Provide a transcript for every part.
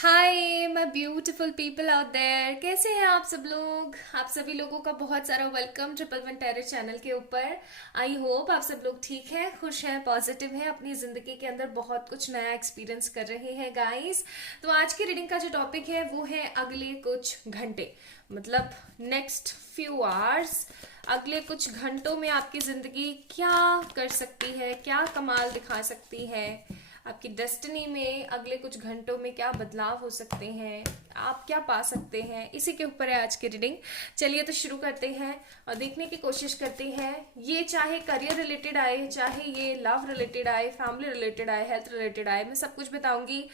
Hi my beautiful people out there, कैसे हैं आप सब लोग। आप सभी लोगों का बहुत सारा welcome triple one terror channel के ऊपर। आई होप आप सब लोग ठीक हैं, खुश हैं, पॉजिटिव हैं, अपनी जिंदगी के अंदर बहुत कुछ नया एक्सपीरियंस कर रहे हैं गाइस। तो आज की रीडिंग का जो टॉपिक है वो है अगले कुछ घंटे, मतलब नेक्स्ट फ्यू आवर्स। अगले कुछ घंटों में आपकी जिंदगी क्या कर सकती है, क्या कमाल दिखा सकती है, आपकी डेस्टिनी में अगले कुछ घंटों में क्या बदलाव हो सकते हैं, आप क्या पा सकते हैं, इसी के ऊपर है आज की रीडिंग। चलिए तो शुरू करते हैं और देखने की कोशिश करते हैं। ये चाहे करियर रिलेटेड आए, चाहे ये लव रिलेटेड आए, फैमिली रिलेटेड आए, हेल्थ रिलेटेड आए, मैं सब कुछ बताऊंगी।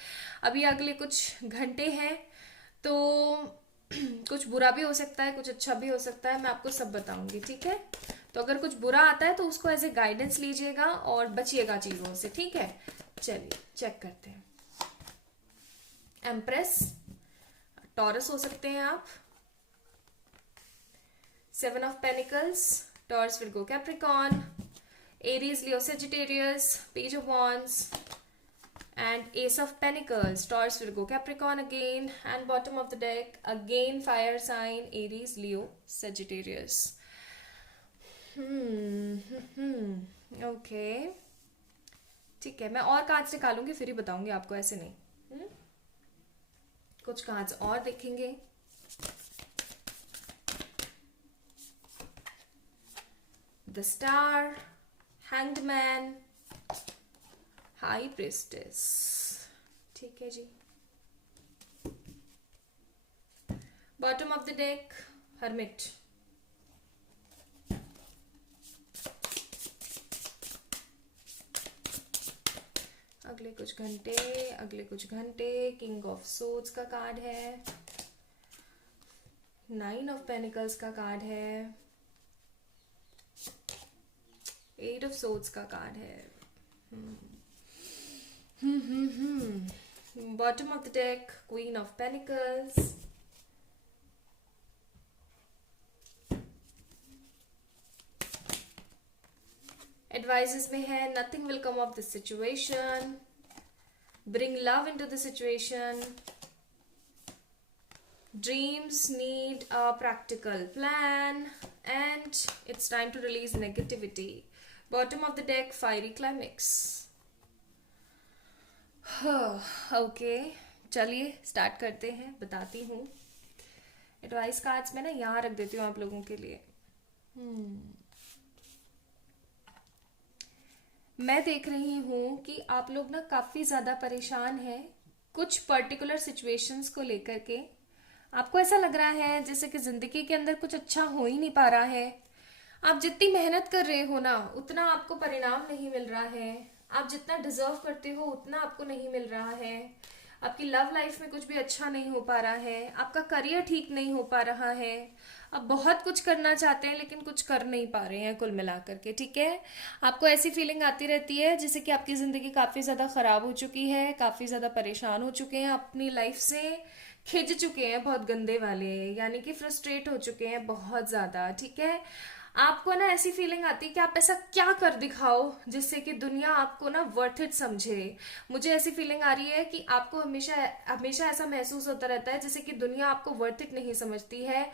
अभी अगले कुछ घंटे हैं तो कुछ बुरा भी हो सकता है, कुछ अच्छा भी हो सकता है, मैं आपको सब बताऊंगी, ठीक है। तो अगर कुछ बुरा आता है तो उसको एज ए गाइडेंस लीजिएगा और बचिएगा चीजों से, ठीक है। चलिए चेक करते हैं। एम्प्रेस, टॉरस हो सकते हैं आप। Seven of pentacles, taurus, Virgo, Capricorn, Aries, Leo, Sagittarius, page of wands, and ace of pentacles, taurus, virgo, capricorn again, and bottom of the deck again fire sign, aries, leo, sagittarius. Okay, ठीक है, मैं और cards निकालूंगी फिर ही बताऊंगी आपको, ऐसे नहीं। कुछ कार्ड्स और देखेंगे। The star, hanged man, high priestess, ठीक है जी। Bottom of the deck hermit. अगले कुछ घंटे, अगले कुछ घंटे, किंग ऑफ सोर्ड्स का कार्ड है, नाइन ऑफ पेनिकल्स का कार्ड है, एट ऑफ सोर्ड्स का कार्ड है। Bottom of the deck queen of pentacles, advises में है nothing will come of this situation, bring love into the situation, dreams need a practical plan, and it's time to release negativity. Bottom of the deck fiery climax. Okay, चलिए start करते हैं, बताती हूँ। Advice cards में ना यहाँ रख देती हूँ आप लोगों के लिए। मैं देख रही हूँ कि आप लोग ना काफ़ी ज़्यादा परेशान हैं कुछ पर्टिकुलर सिचुएशंस को लेकर के। आपको ऐसा लग रहा है जैसे कि ज़िंदगी के अंदर कुछ अच्छा हो ही नहीं पा रहा है। आप जितनी मेहनत कर रहे हो ना उतना आपको परिणाम नहीं मिल रहा है। आप जितना डिजर्व करते हो उतना आपको नहीं मिल रहा है। आपकी लव लाइफ में कुछ भी अच्छा नहीं हो पा रहा है। आपका करियर ठीक नहीं हो पा रहा है। आप बहुत कुछ करना चाहते हैं लेकिन कुछ कर नहीं पा रहे हैं कुल मिलाकर के, ठीक है। आपको ऐसी फीलिंग आती रहती है जैसे कि आपकी ज़िंदगी काफ़ी ज़्यादा ख़राब हो चुकी है, काफ़ी ज़्यादा परेशान हो चुके हैं, अपनी लाइफ से खिंच चुके हैं बहुत गंदे वाले, यानी कि फ्रस्ट्रेट हो चुके हैं बहुत ज़्यादा, ठीक है। आपको ना ऐसी फीलिंग आती है कि आप ऐसा क्या कर दिखाओ जिससे कि दुनिया आपको ना वर्थ इट समझे। मुझे ऐसी फीलिंग आ रही है कि आपको हमेशा हमेशा ऐसा महसूस होता रहता है जैसे कि दुनिया आपको वर्थ इट नहीं समझती है।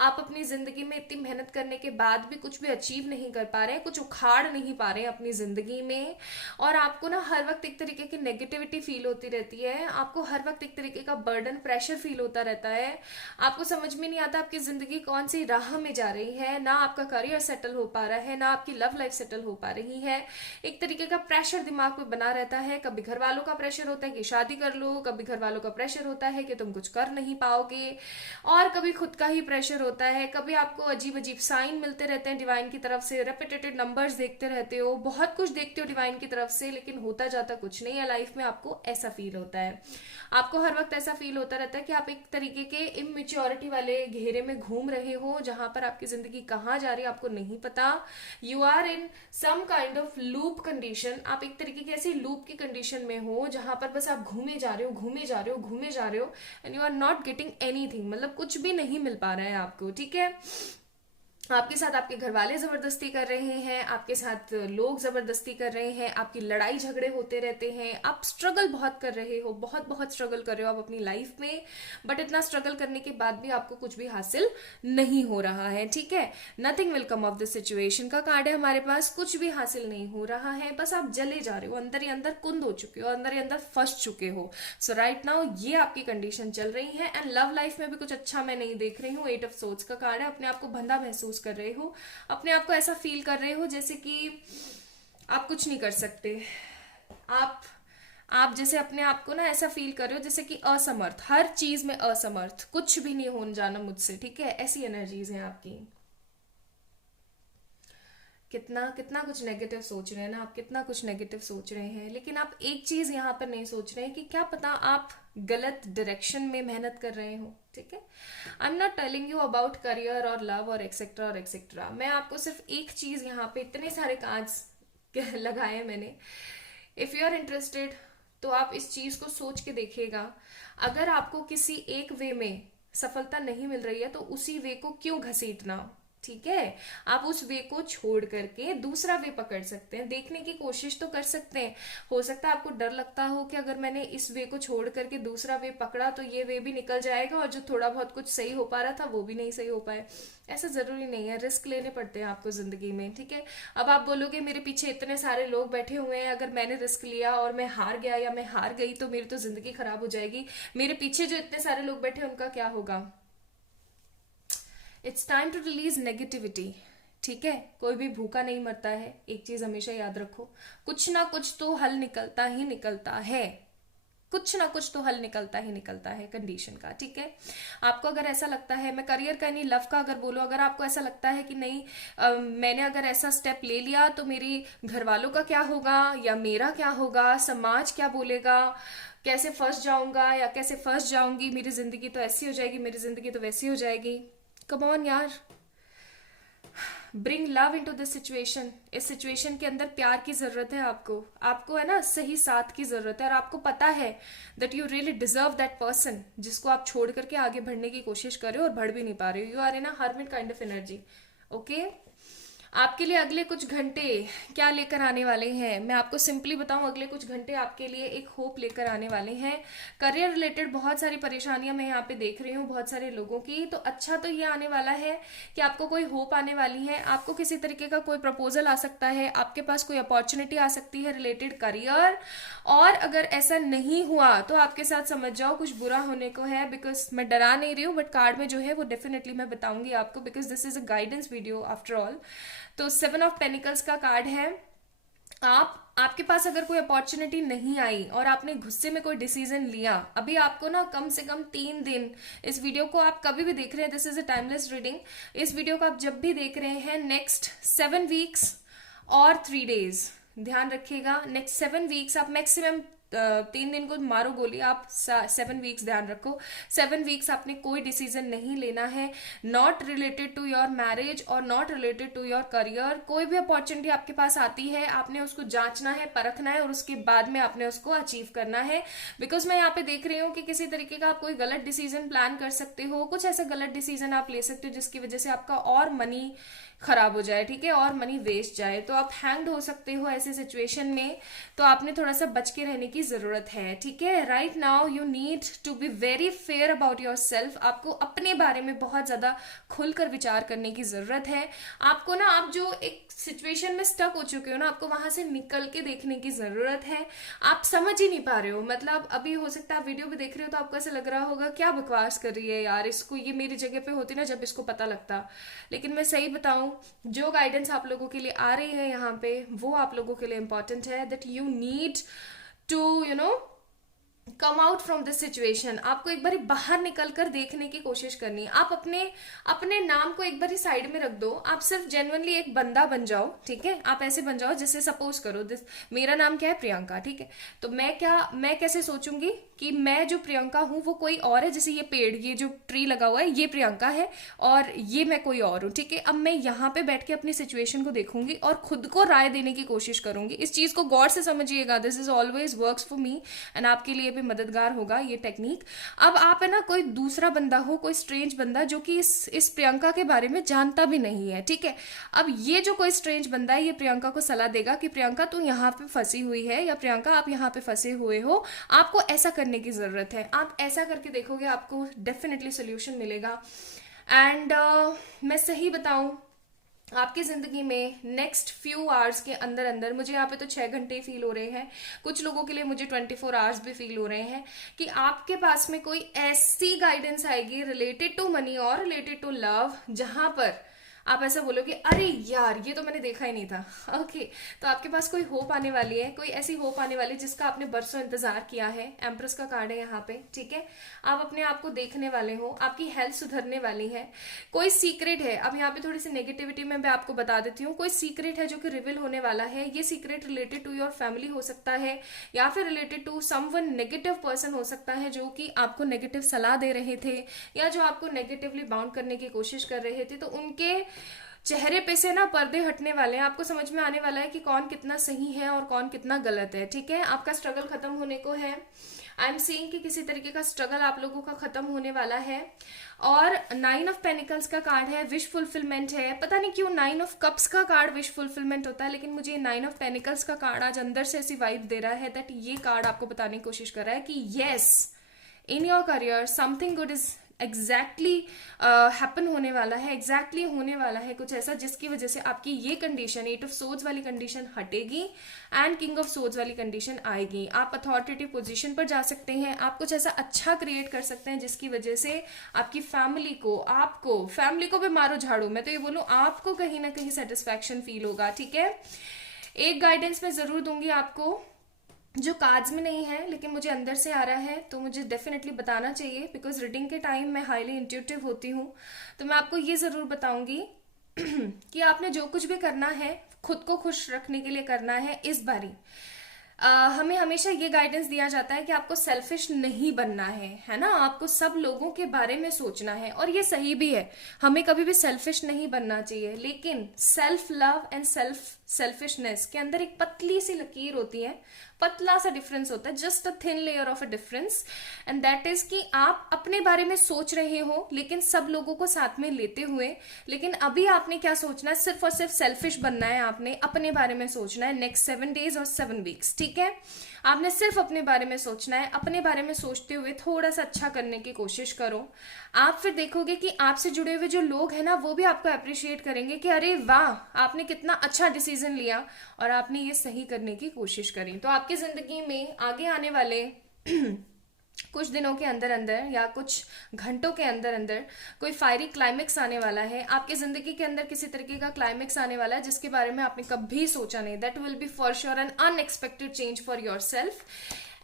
आप अपनी जिंदगी में इतनी मेहनत करने के बाद भी कुछ भी अचीव नहीं कर पा रहे हैं, कुछ उखाड़ नहीं पा रहे हैं अपनी जिंदगी में। और आपको ना हर वक्त एक तरीके की नेगेटिविटी फील होती रहती है। आपको हर वक्त एक तरीके का बर्डन, प्रेशर फील होता रहता है। आपको समझ में नहीं आता आपकी जिंदगी कौन सी राह में जा रही है। ना आपका करियर सेटल हो पा रहा है, ना आपकी लव लाइफ सेटल हो पा रही है। एक तरीके का प्रेशर दिमाग में बना रहता है। कभी घर वालों का प्रेशर होता है कि शादी कर लो, कभी घर वालों का प्रेशर होता है कि तुम कुछ कर नहीं पाओगे, और कभी खुद का ही प्रेशर होता है। कभी आपको अजीब अजीब साइन मिलते रहते हैं डिवाइन की तरफ से, रेपिटेटेड नंबर्स देखते रहते हो, बहुत कुछ देखते हो डिवाइन की तरफ से, लेकिन होता जाता कुछ नहीं है लाइफ में। आपको ऐसा फील होता है, आपको हर वक्त ऐसा फील होता रहता है कि आप एक तरीके के इमेच्योरिटी वाले घेरे में घूम रहे हो जहां पर आपकी जिंदगी कहाँ जा रही है आपको नहीं पता। You are in some kind of loop condition. आप एक तरीके की ऐसी लूप की कंडीशन में हो जहां पर बस आप घूमे जा रहे हो, घूमे जा रहे हो, घूमे जा रहे हो, and you are not getting anything, मतलब कुछ भी नहीं मिल पा रहा है आपको, ठीक है। आपके साथ आपके घर वाले जबरदस्ती कर रहे हैं, आपके साथ लोग जबरदस्ती कर रहे हैं, आपकी लड़ाई झगड़े होते रहते हैं, आप स्ट्रगल बहुत कर रहे हो, बहुत बहुत स्ट्रगल कर रहे हो आप अपनी लाइफ में, बट इतना स्ट्रगल करने के बाद भी आपको कुछ भी हासिल नहीं हो रहा है, ठीक है। Nothing will come of this situation का कार्ड है हमारे पास, कुछ भी हासिल नहीं हो रहा है, बस आप जले जा रहे हो, अंदर ही अंदर कुंद हो चुके हो, अंदर ही अंदर फंस चुके हो। सो राइट नाउ ये आपकी कंडीशन चल रही है। एंड लव लाइफ में भी कुछ अच्छा मैं नहीं देख रही हूँ। 8 ऑफ सोर्ड्स का कार्ड है, अपने आप को बंधा महसूस कर रहे हो, अपने आप को ऐसा फील कर रहे हो जैसे कि आप कुछ नहीं कर सकते। आप आप जैसे अपने आप को ना ऐसा फील कर रहे हो जैसे कि असमर्थ, हर चीज में असमर्थ, कुछ भी नहीं होने जाना मुझसे, ठीक है, ऐसी एनर्जीज हैं आपकी। कितना कितना कुछ नेगेटिव सोच रहे हैं ना आप, कितना कुछ नेगेटिव सोच रहे हैं, लेकिन आप एक चीज यहाँ पर नहीं सोच रहे हैं कि क्या पता आप गलत डायरेक्शन में मेहनत कर रहे हो, ठीक है। I am not telling you about career और लव और एक्सेट्रा। मैं आपको सिर्फ एक चीज यहाँ पे, इतने सारे कार्ड्स लगाए हैं मैंने, इफ यू आर इंटरेस्टेड तो आप इस चीज को सोच के देखिएगा। अगर आपको किसी एक वे में सफलता नहीं मिल रही है तो उसी वे को क्यों घसीटना, ठीक है। आप उस वे को छोड़ करके दूसरा वे पकड़ सकते हैं, देखने की कोशिश तो कर सकते हैं। हो सकता है आपको डर लगता हो कि अगर मैंने इस वे को छोड़ करके दूसरा वे पकड़ा तो ये वे भी निकल जाएगा और जो थोड़ा बहुत कुछ सही हो पा रहा था वो भी नहीं सही हो पाए। ऐसा जरूरी नहीं है, रिस्क लेने पड़ते हैं आपको जिंदगी में, ठीक है। अब आप बोलोगे मेरे पीछे इतने सारे लोग बैठे हुए हैं, अगर मैंने रिस्क लिया और मैं हार गया या मैं हार गई तो मेरी तो जिंदगी खराब हो जाएगी, मेरे पीछे जो इतने सारे लोग बैठे उनका क्या होगा। It's time to release negativity, ठीक है। कोई भी भूखा नहीं मरता है, एक चीज हमेशा याद रखो, कुछ ना कुछ तो हल निकलता ही निकलता है, कुछ ना कुछ तो हल निकलता ही निकलता है कंडीशन का, ठीक है। आपको अगर ऐसा लगता है, मैं करियर का नहीं लव का अगर बोलो, अगर आपको ऐसा लगता है कि नहीं मैंने अगर ऐसा स्टेप ले लिया तो मेरी घर वालों का क्या होगा या मेरा क्या होगा, समाज क्या बोलेगा, कैसे फंस जाऊंगा या कैसे फंस जाऊंगी, मेरी जिंदगी तो ऐसी हो जाएगी, मेरी जिंदगी तो वैसी हो जाएगी, कम ऑन यार, bring love into this situation. इस सिचुएशन के अंदर प्यार की जरूरत है आपको, आपको है ना सही साथ की जरूरत है, और आपको पता है that you really deserve that person जिसको आप छोड़ करके आगे बढ़ने की कोशिश कर रहे हो और बढ़ भी नहीं पा रहे हो। You are in a hermit kind of energy, okay. आपके लिए अगले कुछ घंटे क्या लेकर आने वाले हैं, मैं आपको सिंपली बताऊं, अगले कुछ घंटे आपके लिए एक होप लेकर आने वाले हैं। करियर रिलेटेड बहुत सारी परेशानियां मैं यहाँ पे देख रही हूँ बहुत सारे लोगों की, तो अच्छा तो ये आने वाला है कि आपको कोई होप आने वाली है, आपको किसी तरीके का कोई प्रपोजल आ सकता है, आपके पास कोई अपॉर्चुनिटी आ सकती है रिलेटेड करियर। और अगर ऐसा नहीं हुआ तो आपके साथ समझ जाओ कुछ बुरा होने को है, बिकॉज मैं डरा नहीं रही हूँ, बट कार्ड में जो है वो डेफिनेटली मैं बताऊंगी आपको, because this is a guidance video after all. तो 7 ऑफ पेनिकल्स का कार्ड है। आपके पास अगर कोई अपॉर्चुनिटी नहीं आई और आपने गुस्से में कोई डिसीजन लिया, अभी आपको ना कम से कम 3 दिन, इस वीडियो को आप कभी भी देख रहे हैं, this is a timeless reading, इस वीडियो को आप जब भी देख रहे हैं, नेक्स्ट 7 वीक्स और 3 डेज, ध्यान रखिएगा, नेक्स्ट 7 वीक्स आप मैक्सिमम 3 दिन को मारो गोली, आप 7 वीक्स ध्यान रखो, 7 वीक्स आपने कोई डिसीजन नहीं लेना है, not related to your marriage और not related to your career. कोई भी अपॉर्चुनिटी आपके पास आती है, आपने उसको जांचना है, परखना है और उसके बाद में आपने उसको अचीव करना है। बिकॉज मैं यहाँ पे देख रही हूँ कि किसी तरीके का आप कोई गलत डिसीजन प्लान कर सकते हो, कुछ ऐसा गलत डिसीजन आप ले सकते हो जिसकी वजह से आपका और मनी खराब हो जाए, ठीक है, और मनी वेस्ट जाए, तो आप हैंग्ड हो सकते हो ऐसे सिचुएशन में, तो आपने थोड़ा सा बच के रहने की जरूरत है, ठीक है। Right now you need to be very fair about yourself, आपको अपने बारे में बहुत ज्यादा खुलकर विचार करने की जरूरत है। आपको ना, आप जो एक सिचुएशन में स्टक हो चुके हो ना, आपको वहां से निकल के देखने की जरूरत है। आप समझ ही नहीं पा रहे हो, मतलब अभी हो सकता है आप वीडियो भी देख रहे हो तो आपको ऐसा लग रहा होगा क्या बकवास कर रही है यार, इसको, ये मेरी जगह पे होती ना जब इसको पता लगता। लेकिन मैं सही बताऊं, जो गाइडेंस आप लोगों के लिए आ रही है यहाँ पे, वो आप लोगों के लिए इंपॉर्टेंट है, that you need to come out from this situation. आपको एक बार बाहर निकल कर देखने की कोशिश करनी है। आप अपने अपने नाम को एक बार साइड में रख दो, आप सिर्फ जेन्युइनली एक बंदा बन जाओ, ठीक है। आप ऐसे बन जाओ जैसे सपोज करो दिस, मेरा नाम क्या है, प्रियंका, ठीक है, तो मैं कैसे सोचूंगी कि मैं जो प्रियंका हूं वो कोई और है, जैसे ये पेड़, ये जो ट्री लगा हुआ है ये प्रियंका है और ये मैं कोई और हूं, ठीक है। अब मैं यहाँ पे बैठ के अपनी सिचुएशन को देखूंगी और खुद को राय देने की कोशिश करूंगी। इस चीज को गौर से समझिएगा, this is always works for me and आपके लिए भी मददगार होगा ये टेक्निक। अब आप है ना, कोई दूसरा बंदा हो, कोई स्ट्रेंज बंदा जो कि इस प्रियंका के बारे में जानता भी नहीं है, ठीक है। अब ये जो कोई स्ट्रेंज बंदा है ये प्रियंका को सलाह देगा कि प्रियंका तू यहाँ पे फंसी हुई है, या प्रियंका आप यहाँ पे फंसे हुए हो, आपको ऐसा करने की जरूरत है, आप ऐसा करके देखोगे आपको डेफिनेटली सोल्यूशन मिलेगा। एंड मैं सही बताऊं, आपकी जिंदगी में नेक्स्ट फ्यू आवर्स के अंदर अंदर, मुझे यहाँ पे तो 6 घंटे फील हो रहे हैं, कुछ लोगों के लिए मुझे 24 आवर्स भी फील हो रहे हैं, कि आपके पास में कोई ऐसी गाइडेंस आएगी रिलेटेड टू मनी और रिलेटेड टू लव, जहां पर आप ऐसा बोलोगे अरे यार ये तो मैंने देखा ही नहीं था। ओके, तो आपके पास कोई होप आने वाली है, कोई ऐसी होप आने वाली है जिसका आपने बरसों इंतजार किया है। एम्प्रेस का कार्ड है यहाँ पे, ठीक है। आप अपने आप को देखने वाले हो, आपकी हेल्थ सुधरने वाली है, कोई सीक्रेट है। अब यहाँ पे थोड़ी सी नेगेटिविटी में मैं आपको बता देती हूँ, कोई सीक्रेट है जो कि रिवील होने वाला है। ये secret related to your family हो सकता है, या फिर related to someone negative person हो सकता है, जो कि आपको नेगेटिव सलाह दे रहे थे, या जो आपको नेगेटिवली बाउंड करने की कोशिश कर रहे थे। तो उनके चेहरे पे से ना पर्दे हटने वाले हैं, आपको समझ में आने वाला है कि कौन कितना सही है और कौन कितना गलत है, ठीक है। आपका स्ट्रगल खत्म होने को है। आई एम सीइंग कि किसी तरीके का स्ट्रगल आप लोगों का खत्म होने वाला है। और 9 ऑफ पेनिकल्स का कार्ड है, विश फुलफिलमेंट है। पता नहीं क्यों 9 ऑफ कप्स का कार्ड विश फुलफिलमेंट होता है, लेकिन मुझे 9 ऑफ पेनिकल्स का कार्ड आज अंदर से ऐसी वाइब दे रहा है दैट ये कार्ड आपको बताने की कोशिश कर रहा है कि yes, in your career something good is exactly happen होने वाला है, एग्जैक्टली होने वाला है कुछ ऐसा जिसकी वजह से आपकी ये कंडीशन 8 ऑफ सोर्ड्स वाली कंडीशन हटेगी एंड किंग ऑफ सोर्ड्स वाली कंडीशन आएगी। आप अथॉरिटेटिव पोजीशन पर जा सकते हैं, आप कुछ ऐसा अच्छा क्रिएट कर सकते हैं जिसकी वजह से आपकी फैमिली को, आपको, फैमिली को भी मारो झाड़ू, मैं तो ये बोलूँ आपको कहीं ना कहीं सेटिस्फैक्शन फील होगा, ठीक है। एक गाइडेंस मैं जरूर दूंगी आपको जो कार्ड्स में नहीं है, लेकिन मुझे अंदर से आ रहा है, तो मुझे डेफिनेटली बताना चाहिए, बिकॉज रीडिंग के टाइम मैं हाईली इंट्यूटिव होती हूँ। तो मैं आपको ये जरूर बताऊंगी कि आपने जो कुछ भी करना है खुद को खुश रखने के लिए करना है। इस बारी हमें हमेशा ये गाइडेंस दिया जाता है कि आपको सेल्फिश नहीं बनना है ना, आपको सब लोगों के बारे में सोचना है, और ये सही भी है, हमें कभी भी सेल्फिश नहीं बनना चाहिए। लेकिन सेल्फ लव एंड सेल्फिशनेस के अंदर एक पतली सी लकीर होती है, पतला सा डिफरेंस होता है, just a thin layer of a difference, and that is कि आप अपने बारे में सोच रहे हो लेकिन सब लोगों को साथ में लेते हुए। लेकिन अभी आपने क्या सोचना है, सिर्फ और सिर्फ सेल्फिश बनना है, आपने अपने बारे में सोचना है नेक्स्ट 7 डेज और 7 वीक्स, ठीक है। आपने सिर्फ अपने बारे में सोचना है, अपने बारे में सोचते हुए थोड़ा सा अच्छा करने की कोशिश करो। आप फिर देखोगे कि आपसे जुड़े हुए जो लोग हैं ना, वो भी आपको अप्रिशिएट करेंगे कि अरे वाह आपने कितना अच्छा डिसीजन लिया और आपने ये सही करने की कोशिश करी। तो आपकी जिंदगी में आगे आने वाले कुछ दिनों के अंदर अंदर या कुछ घंटों के अंदर अंदर कोई फायरी क्लाइमेक्स आने वाला है। आपकी जिंदगी के अंदर किसी तरीके का क्लाइमेक्स आने वाला है जिसके बारे में आपने कभी सोचा नहीं। That will be for sure N unexpected change for your self.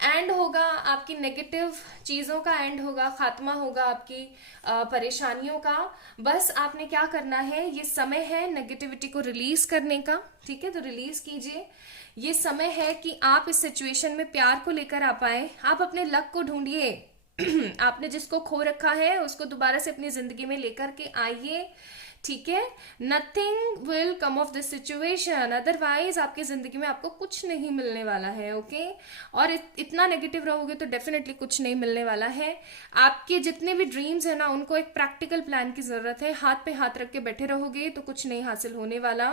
And होगा आपकी नेगेटिव चीज़ों का, एंड होगा, खात्मा होगा आपकी परेशानियों का। बस आपने क्या करना है, ये समय है नेगेटिविटी को रिलीज करने का, ठीक है। तो रिलीज कीजिए, ये समय है कि आप इस सिचुएशन में प्यार को लेकर आ पाए। आप अपने लक को ढूंढिए आपने जिसको खो रखा है उसको दोबारा से अपनी जिंदगी में लेकर के आइए, ठीक है। Nothing will come of this situation, otherwise आपकी जिंदगी में आपको कुछ नहीं मिलने वाला है, ओके। और इतना नेगेटिव रहोगे तो डेफिनेटली कुछ नहीं मिलने वाला है। आपके जितने भी ड्रीम्स है ना, उनको एक प्रैक्टिकल प्लान की जरूरत है। हाथ पे हाथ रख के बैठे रहोगे तो कुछ नहीं हासिल होने वाला।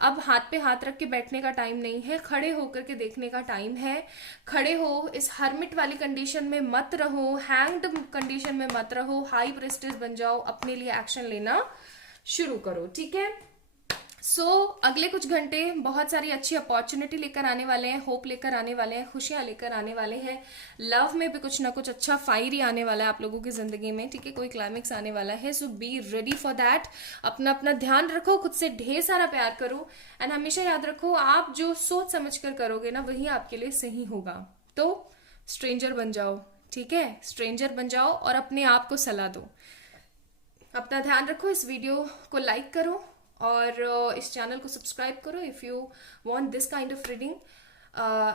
अब हाथ पे हाथ रख के बैठने का टाइम नहीं है, खड़े होकर के देखने का टाइम है। खड़े हो, इस हर्मिट वाली कंडीशन में मत रहो, हैंग्ड कंडीशन में मत रहो, हाई प्रेस्टिज बन जाओ, अपने लिए एक्शन लेना शुरू करो, ठीक है। सो अगले कुछ घंटे बहुत सारी अच्छी अपॉर्चुनिटी लेकर आने वाले हैं, होप लेकर आने वाले हैं, खुशियां लेकर आने वाले हैं। लव में भी कुछ ना कुछ अच्छा फायर आने वाला है आप लोगों की जिंदगी में, ठीक है। कोई क्लाइमेक्स आने वाला है, सो बी रेडी फॉर दैट। अपना अपना ध्यान रखो, खुद से ढेर सारा प्यार करो, एंड हमेशा याद रखो आप जो सोच समझ कर करोगे ना वही आपके लिए सही होगा। तो स्ट्रेंजर बन जाओ, ठीक है, स्ट्रेंजर बन जाओ और अपने आप को सलाह दो। अपना ध्यान रखो, इस वीडियो को लाइक करो और इस चैनल को सब्सक्राइब करो if you want this kind of reading,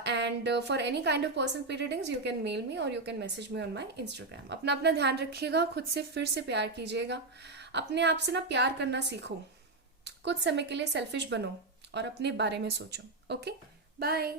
and for any kind of personal pay readings you can mail me or you can message me on my Instagram. अपना अपना ध्यान रखिएगा, खुद से फिर से प्यार कीजिएगा, अपने आप से ना प्यार करना सीखो, कुछ समय के लिए सेल्फिश बनो और अपने बारे में सोचो, ओके। बाय।